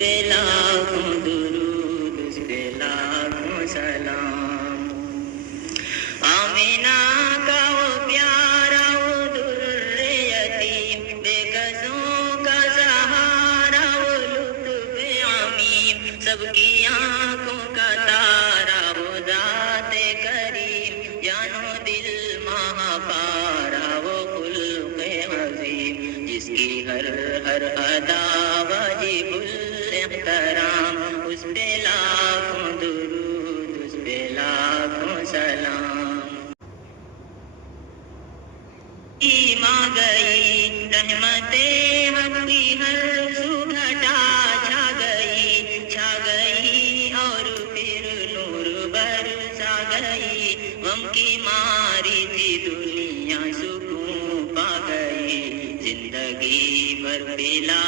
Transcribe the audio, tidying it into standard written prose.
لاکھوں درود اس پہ لاکھوں سلام. آمینہ کا وہ پیارا وہ در یتیم، بے کسوں کا سہارا وہ لطف عمیم، سب کی آنکھوں کا تارا وہ ذات کریم، جان و دل ماہ پارا وہ خلق عظیم، جس کی ہر ہر ادا واجب الاحترام، اس پہ لاکھوں درود اس پہ لاکھوں سلام. ماں گئی رحمت حق کی ہر سو گھٹا چھا گئی اور پھر نور برسا گئی، غم کی ماری تھی دنیا سکون پا گئی، زندگی بھر پلا